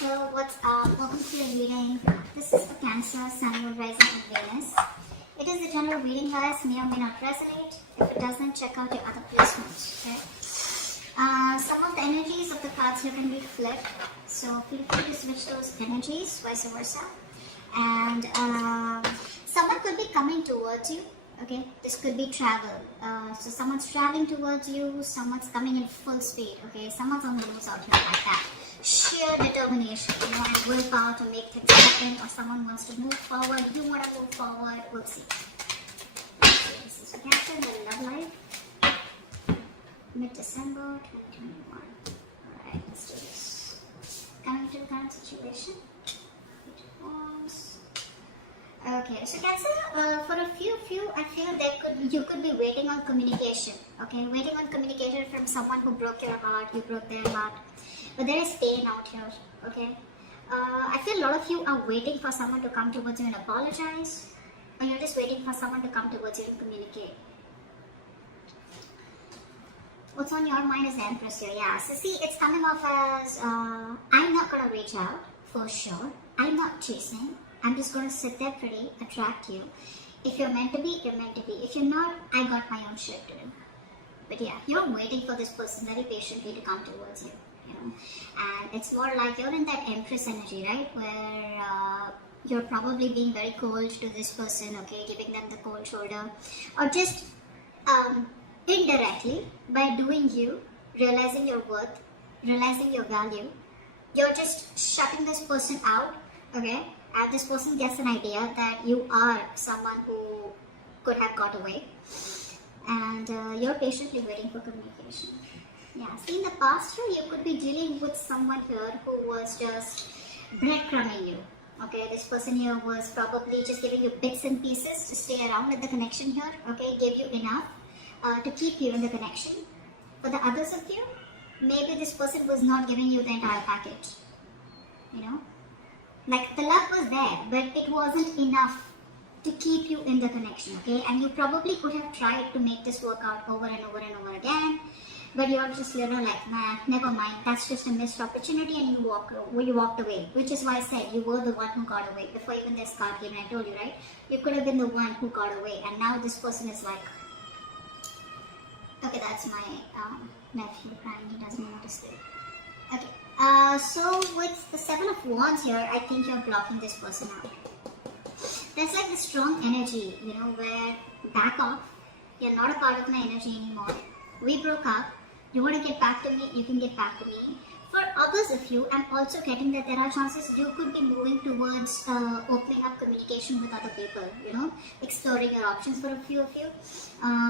Cancer, what's up? Welcome to your reading. This is for Cancer, Sun, Moon, Rising, and Venus. It is the general reading, guys. May or may not resonate. If it doesn't, check out your other placements. Okay. Some of the energies of the cards here can be flipped, so feel free to switch those energies, vice versa. And someone could be coming towards you. Okay, this could be travel. So someone's traveling towards you, someone's coming in full speed. Okay, someone's on the loose out here like that. Sheer determination, and willpower to make things happen, or someone wants to move forward, you want to move forward, we'll see. This is Cancer in the love life. Mid-December 2021. Alright, let's do this. Coming to the current situation. Okay, so Cancer, for a few, I feel you could be waiting on communication. Okay, waiting on communication from someone who broke your heart, you broke their heart. But there is pain out here, okay? I feel a lot of you are waiting for someone to come towards you and apologize, or you're just waiting for someone to come towards you and communicate. What's on your mind is the Empress here, yeah. So see, it's coming off as, I'm not going to reach out, for sure. I'm not chasing. I'm just going to sit there pretty, attract you. If you're meant to be, you're meant to be. If you're not, I got my own shit to do. But yeah, you're waiting for this person very patiently to come towards you. You know, and it's more like you're in that Empress energy, right, where you're probably being very cold to this person, okay, giving them the cold shoulder, or just indirectly, by doing you, realizing your worth, realizing your value, you're just shutting this person out, okay, and this person gets an idea that you are someone who could have got away, and you're patiently waiting for communication. Yeah, see, in the past here, you could be dealing with someone here who was just breadcrumbing you. Okay, this person here was probably just giving you bits and pieces to stay around with the connection here. Okay, gave you enough to keep you in the connection. For the others of you, maybe this person was not giving you the entire package. You know, like the love was there, but it wasn't enough to keep you in the connection. Okay, and you probably could have tried to make this work out over and over and over again. But you're just, like, nah, never mind, that's just a missed opportunity, and you walked away. Which is why I said you were the one who got away. Before even this card came, I told you, right? You could have been the one who got away, and now this person is like, okay, that's my nephew crying, he doesn't want to sleep. Okay, so with the Seven of Wands here, I think you're blocking this person out. There's like this strong energy, you know, where back off, you're not a part of my energy anymore. We broke up. You want to get back to me, you can get back to me. For others of you, I'm also getting that there are chances you could be moving towards opening up communication with other people, you know, exploring your options for a few of you.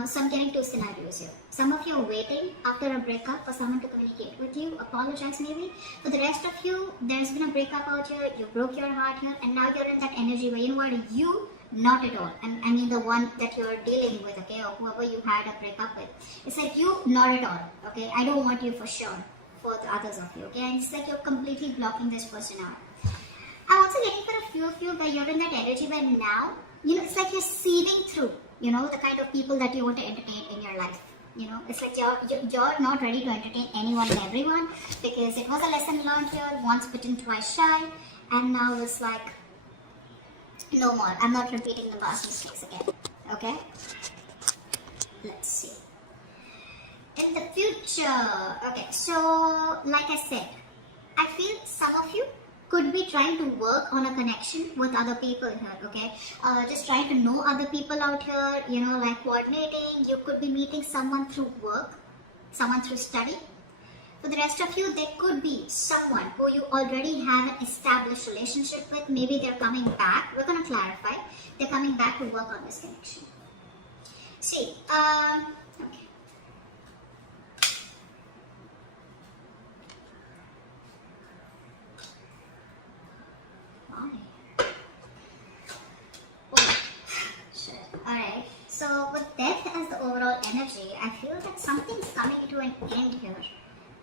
So I'm getting two scenarios here. Some of you are waiting after a breakup for someone to communicate with you, apologize maybe. For the rest of you, there's been a breakup out here, you broke your heart here, and now you're in that energy where, you know what, you not at all. And I mean the one that you're dealing with, okay, or whoever you had a breakup with. It's like you not at all, okay. I don't want you for sure, for the others of you, okay. And it's like you're completely blocking this person out. I'm also getting for a few of you where you're in that energy where now, you know, it's like you're seething through, you know, the kind of people that you want to entertain in your life. You know, it's like you're not ready to entertain anyone and everyone, because it was a lesson learned here, once bitten, twice shy, and now it's like, no more. I'm not repeating the past mistakes again. Okay? Let's see. In the future. Okay, so like I said, I feel some of you could be trying to work on a connection with other people here, okay? Just trying to know other people out here, you know, like coordinating. You could be meeting someone through work, someone through study. For the rest of you, there could be someone who you already have an established relationship with. Maybe they're coming back. We're going to clarify. They're coming back to work on this connection. See, okay. Alright, so with death as the overall energy, I feel that something's coming to an end here.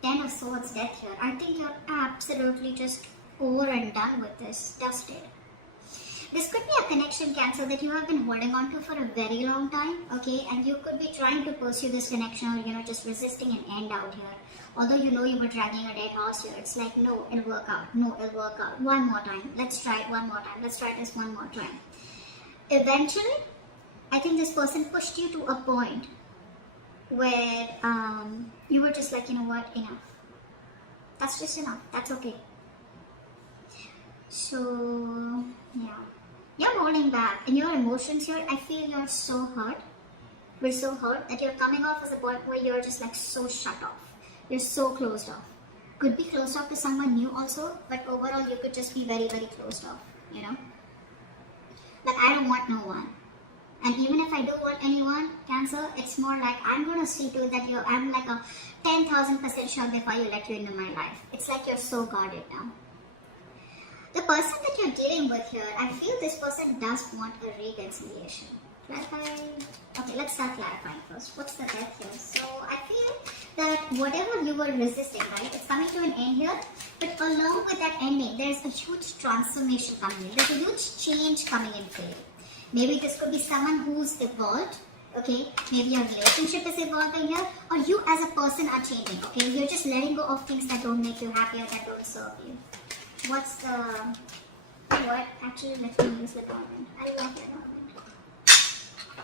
10 of Swords, death here. I think you're absolutely just over and done with this. Dusted. This could be a connection, Cancer, that you have been holding on to for a very long time, okay? And you could be trying to pursue this connection, or, you know, just resisting an end out here. Although you know you were dragging a dead horse here, it's like, no, it'll work out. No, it'll work out. One more time. Let's try it one more time. Let's try this one more time. Eventually, I think this person pushed you to a point where you were just like, you know what, enough. That's just enough. That's okay. So, yeah. You're holding back. In your emotions here, I feel you're so hurt. We're so hurt that you're coming off as a point where you're just like so shut off. You're so closed off. Could be closed off to someone new also, but overall you could just be very, very closed off, you know. Like, I don't want no one. And even if I do want anyone, Cancer, it's more like I'm going to see to it that I'm like a 10,000% sure before you let you into my life. It's like you're so guarded now. The person that you're dealing with here, I feel this person does want a reconciliation. Clarify. Okay, let's start clarifying first. What's the death here? So I feel that whatever you were resisting, right, it's coming to an end here. But along with that ending, there's a huge transformation coming in. There's a huge change coming in for you. Maybe this could be someone who's evolved, okay? Maybe your relationship is evolving here, or you as a person are changing, okay? You're just letting go of things that don't make you happy or that don't serve you. What's the... What? Actually, let me use the Norman. I love the Norman.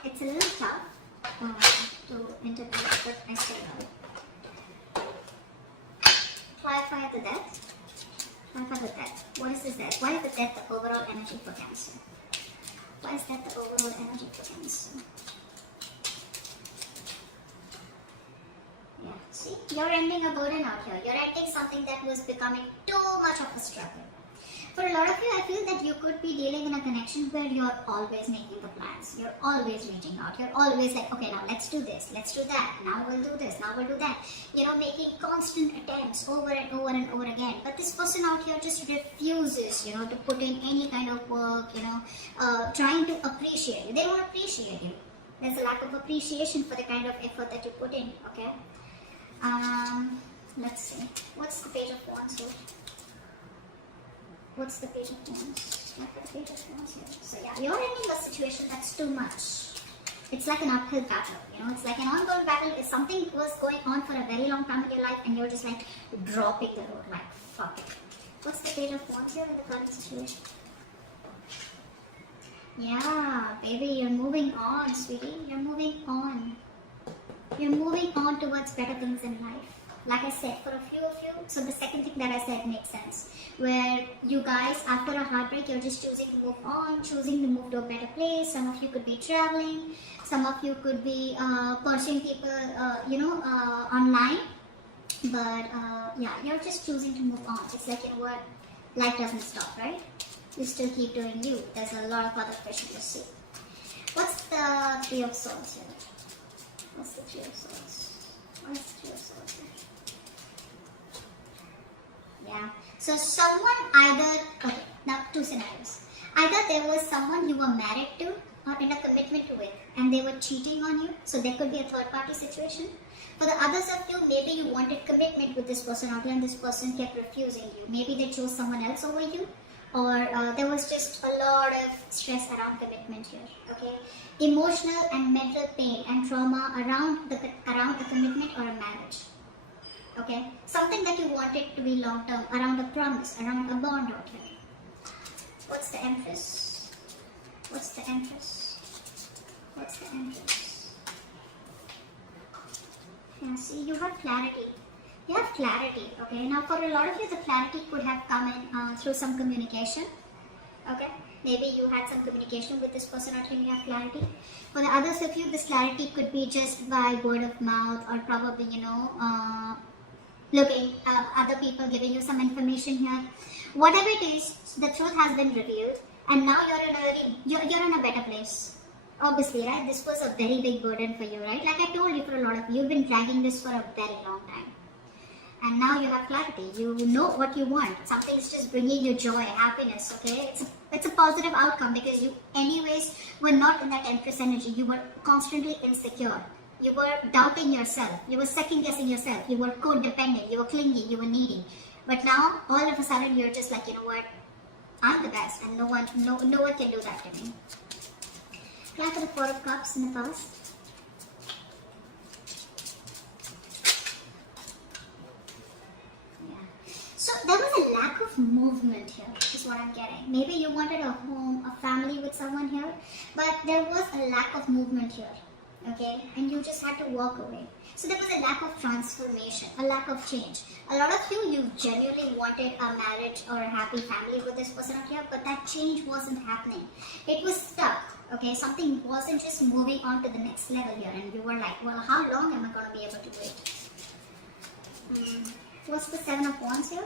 It's a little tough to interpret, but I say no. Clarify the death. Clarify the death. What is this death? Why is the death the overall energy for Cancer? Why is that the overall energy for Cancer? Yeah, see? You're ending a burden out here. You're ending something that was becoming too much of a struggle. For a lot of you, I feel that you could be dealing in a connection where you're always making the plans. You're always reaching out. You're always like, okay, now let's do this. Let's do that. Now we'll do this. Now we'll do that. You know, making constant attempts over and over and over again. But this person out here just refuses, you know, to put in any kind of work, you know, trying to appreciate you. They don't appreciate you. There's a lack of appreciation for the kind of effort that you put in, okay? Let's see. What's the Page of Wands here? What's the Page of Wands? Not the Page of Wands here. So yeah, you're ending a situation that's too much. It's like an uphill battle, you know. It's like an ongoing battle. If something was going on for a very long time in your life and you're just like dropping the road, like fuck it. What's the Page of Wands here in the current situation? Yeah, baby, you're moving on, sweetie. You're moving on. You're moving on towards better things in life. Like I said, for a few of you, so the second thing that I said makes sense. Where you guys, after a heartbreak, you're just choosing to move on, choosing to move to a better place. Some of you could be traveling. Some of you could be pursuing people, online. But yeah, you're just choosing to move on. It's like, you know what, life doesn't stop, right? You still keep doing you. There's a lot of other fish in the sea. What's the Three of Swords here? What's the Three of Swords? What is the Three of Swords here? Yeah. So someone either, okay, now two scenarios. Either there was someone you were married to or in a commitment with and they were cheating on you. So there could be a third party situation. For the others of you, maybe you wanted commitment with this person out here and this person kept refusing you. Maybe they chose someone else over you. Or there was just a lot of stress around commitment here, okay? Emotional and mental pain and trauma around a commitment or a marriage, okay? Something that you wanted to be long-term, around a promise, around a bond out here. What's the Empress? What's the Empress? What's the Empress? Yeah, see, you have clarity. You have clarity, okay? Now for a lot of you, the clarity could have come in through some communication, okay? Maybe you had some communication with this person or you have clarity. For the others of you, this clarity could be just by word of mouth or probably, you know, looking other people giving you some information here. Whatever it is, the truth has been revealed and now you're in a better place. Obviously, right? This was a very big burden for you, right? Like I told you, for a lot of you, you've been dragging this for a very long time. And now you have clarity. You know what you want. Something's just bringing you joy, happiness, okay? It's a positive outcome because you anyways were not in that Empress energy. You were constantly insecure. You were doubting yourself. You were second guessing yourself. You were codependent. You were clingy. You were needy. But now, all of a sudden, you're just like, you know what? I'm the best, and no one can do that to me. Try for the Four of Cups in the past. So there was a lack of movement here, is what I'm getting. Maybe you wanted a home, a family with someone here, but there was a lack of movement here, okay? And you just had to walk away. So there was a lack of transformation, a lack of change. A lot of you genuinely wanted a marriage or a happy family with this person out here, but that change wasn't happening. It was stuck, okay? Something wasn't just moving on to the next level here, and you were like, well, how long am I going to be able to wait? What's the Seven of Wands here?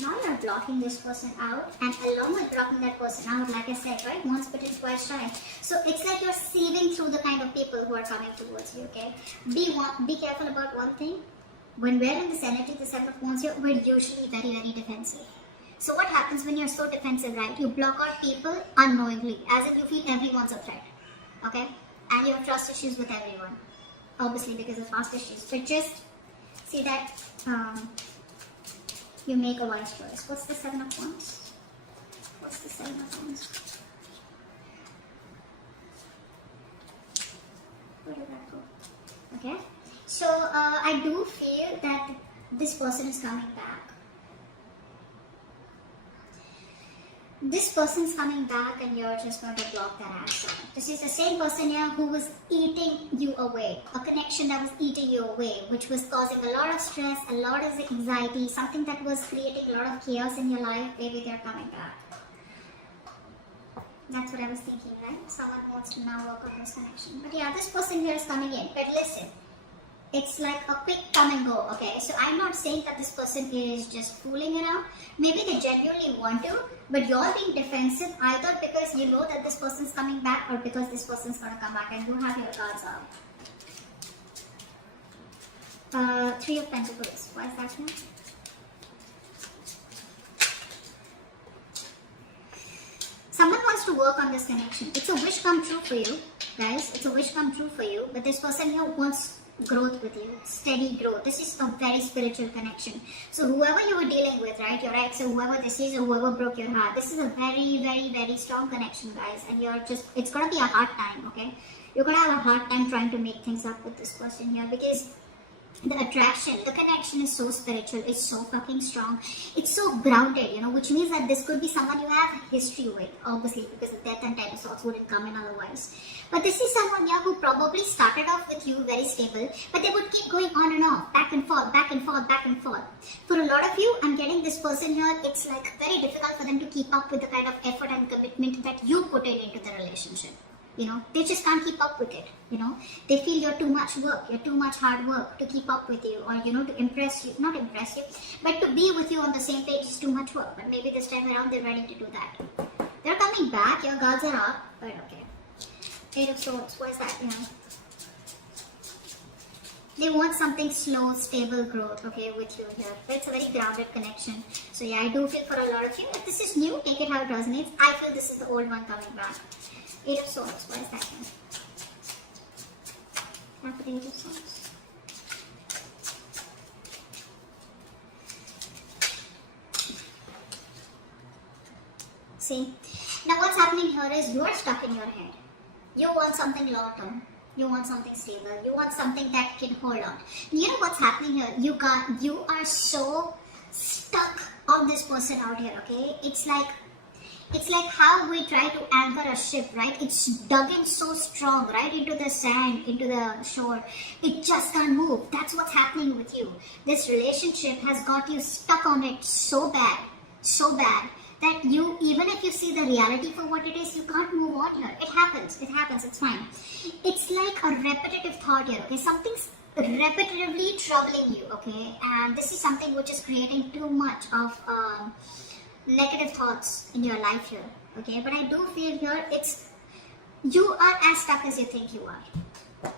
Now you're blocking this person out, and along with blocking that person out, like I said, right, once bitten, twice shy. So it's like you're sieving through the kind of people who are coming towards you, okay? Be careful about one thing. When we're in this energy, the Seven of Wands here, we're usually very, very defensive. So what happens when you're so defensive, right? You block out people unknowingly, as if you feel everyone's a threat, okay? And you have trust issues with everyone, obviously because of past issues. But just see that you make a wise choice. What's the Seven of Wands? What's the Seven of Wands? Where did that go? Okay. So I do feel that this person is coming back. This person's coming back and you're just going to block that ass. This is the same person here who was eating you away. A connection that was eating you away, which was causing a lot of stress, a lot of anxiety, something that was creating a lot of chaos in your life. Maybe they're coming back. That's what I was thinking, right? Someone wants to now work on this connection. But yeah, this person here is coming in. But listen, it's like a quick come and go, okay? So I'm not saying that this person is just fooling around. Maybe they genuinely want to, but you're being defensive either because you know that this person's coming back or because this person's going to come back, and you have your cards out. Three of Pentacles. Why is that here? Someone wants to work on this connection. It's a wish come true for you, guys. It's a wish come true for you, but this person here wants growth with you, steady growth. This is a very spiritual connection. So whoever you were dealing with, right, your ex or whoever this is or whoever broke your heart, this is a very, very, very strong connection, guys, and you're just, it's gonna be a hard time, okay? You're gonna have a hard time trying to make things up with this person here because the attraction, the connection is so spiritual, it's so fucking strong, it's so grounded, you know, which means that this could be someone you have history with, obviously, because the Death and Ten of Swords wouldn't come in otherwise. But this is someone here who probably started off with you very stable, but they would keep going on and off, back and forth, back and forth, back and forth. For a lot of you, I'm getting this person here, it's like very difficult for them to keep up with the kind of effort and commitment that you put into the relationship. You know, they just can't keep up with it, you know. They feel you're too much work, you're too much hard work to keep up with you, or, you know, to impress you, not impress you, but to be with you on the same page is too much work. But maybe this time around they're ready to do that. They're coming back, your guards are up, but okay. Eight of Swords, what is that, you know? They want something slow, stable growth, okay, with you here. It's a very grounded connection. So yeah, I do feel for a lot of you, if this is new, take it how it resonates. I feel this is the old one coming back. Eight of Swords, what is that here? After the Eight of Swords. See, now what's happening here is you're stuck in your head. You want something long term. You want something stable. You want something that can hold on. You know what's happening here? You are so stuck on this person out here, okay? It's like how we try to anchor a ship, right? It's dug in so strong, right into the sand, into the shore. It just can't move. That's what's happening with you. This relationship has got you stuck on it so bad, that you, even if you see the reality for what it is, you can't move on here. It happens, it's fine. It's like a repetitive thought here, okay? Something's repetitively troubling you, okay? And this is something which is creating too much of negative thoughts in your life here, okay? But I do feel here you are as stuck as you think you are.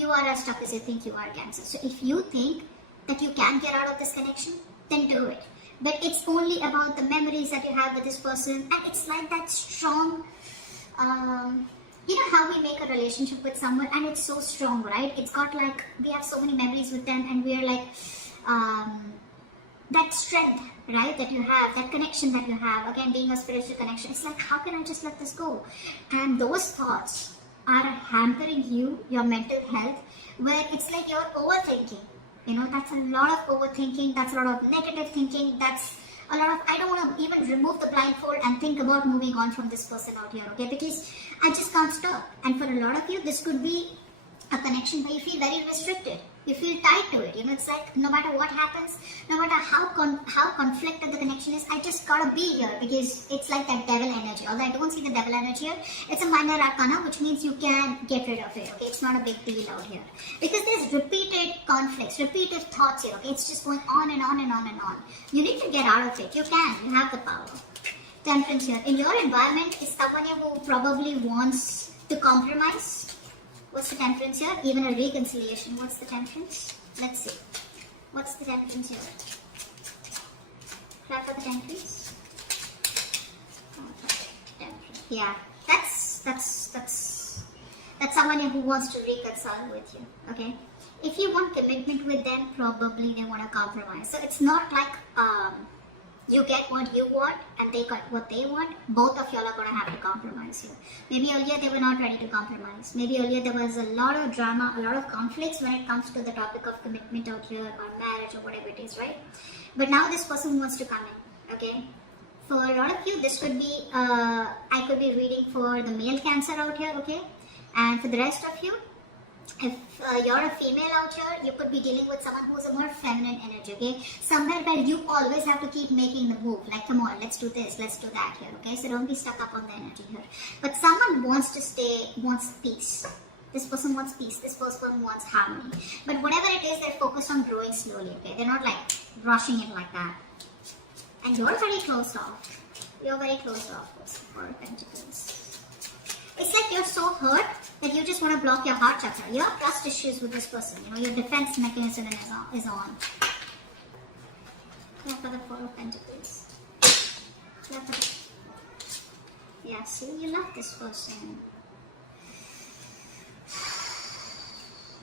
You are as stuck as you think you are, Cancer. So if you think that you can get out of this connection, then do it. But it's only about the memories that you have with this person, and it's like that strong, you know how we make a relationship with someone and it's so strong, right? It's got like, we have so many memories with them and we're like, that strength, right, that you have, that connection that you have, again being a spiritual connection, it's like, how can I just let this go? And those thoughts are hampering you, your mental health, where it's like you're overthinking. You know, that's a lot of overthinking, that's a lot of negative thinking, that's a lot of, I don't want to even remove the blindfold and think about moving on from this person out here, okay, because I just can't stop. And for a lot of you, this could be a connection where you feel very restricted. You feel tied to it. You know, it's like no matter what happens, no matter how conflicted the connection is, I just gotta be here, because it's like that devil energy. Although I don't see the devil energy here, it's a minor arcana, which means you can get rid of it. Okay, it's not a big deal out here, because there's repeated conflicts, repeated thoughts here. Okay, it's just going on and on and on and on. You need to get out of it. You can. You have the power. Temperance here. In your environment is someone who probably wants to compromise. What's the temperance here? Even a reconciliation. What's the temperance? Let's see. What's the temperance here? Clap for the temperance. Temperance. Yeah, that's someone who wants to reconcile with you. Okay. If you want commitment with them, probably they want to compromise. So it's not like you get what you want and they got what they want. Both of y'all are going to have to compromise here. Maybe earlier they were not ready to compromise. Maybe earlier there was a lot of drama, a lot of conflicts when it comes to the topic of commitment out here, or marriage, or whatever it is, right? But now this person wants to come in, okay? For a lot of you, this could be, I could be reading for the male Cancer out here, okay? And for the rest of you, if you're a female out here, you could be dealing with someone who's a more feminine energy, okay? Somewhere where you always have to keep making the move, like, come on, let's do this, let's do that here, okay? So don't be stuck up on the energy here. But someone wants to stay, wants peace. This person wants peace, this person wants harmony. But whatever it is, they're focused on growing slowly, okay? They're not like rushing it like that. And you're very closed off. You're very closed off. What's the Four of Pentacles? It's like you're so hurt that you just want to block your heart chakra. You have trust issues with this person. You know, your defense mechanism is on. Clap for the Four of Pentacles. Clap for the... Yeah, see, you love this person.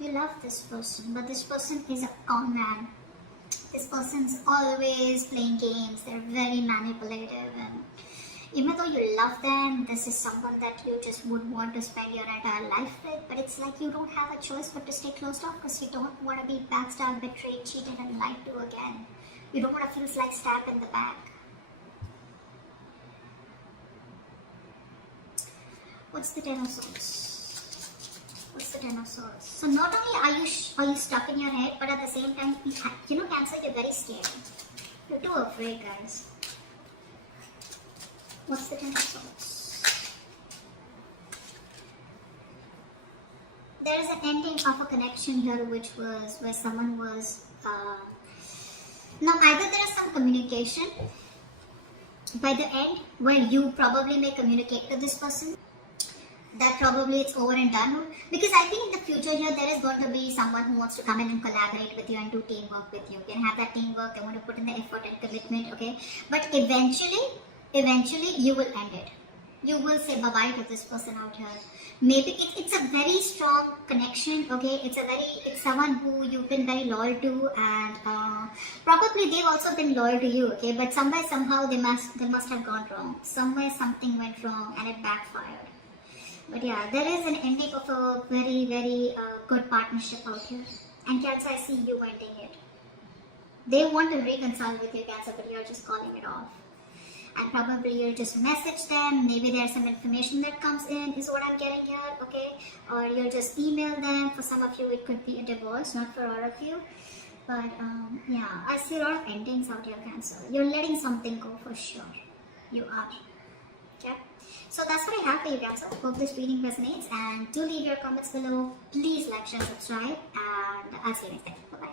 You love this person, but this person is a con man. This person's always playing games. They're very manipulative, and even though you love them, this is someone that you just would want to spend your entire life with. But it's like you don't have a choice but to stay closed off, because you don't want to be backstabbed, betrayed, cheated, and lied to again. You don't want to feel like stabbed in the back. What's the Ten of Swords? What's the Ten of Swords? So not only are you stuck in your head, but at the same time, you know, Cancer, you're very scared. You're too afraid, guys. What's the Ten of Swords? There is an ending of a connection here, which was where someone was. Now, either there is some communication by the end where you probably may communicate to this person. That probably it's over and done. Because I think in the future here, there is going to be someone who wants to come in and collaborate with you and do teamwork with you. You can have that teamwork, they want to put in the effort and commitment, okay? But eventually you will end it. You will say bye-bye to this person out here. Maybe it's a very strong connection, okay? It's someone who you've been very loyal to, and probably they've also been loyal to you, okay? But somewhere, somehow, they must have gone wrong. Somewhere something went wrong and it backfired. But yeah, there is an ending of a very, very good partnership out here. And Cancer, I see you ending it. They want to reconcile with you, Cancer, but you're just calling it off. And probably you'll just message them. Maybe there's some information that comes in, is what I'm getting here, okay? Or you'll just email them. For some of you, it could be a divorce, not for all of you. But yeah, I see a lot of endings out here, Cancer. You're letting something go for sure. You are. Okay? So that's what I have for you, Cancer. Hope this reading resonates. And do leave your comments below. Please like, share, subscribe. And I'll see you next time. Bye-bye.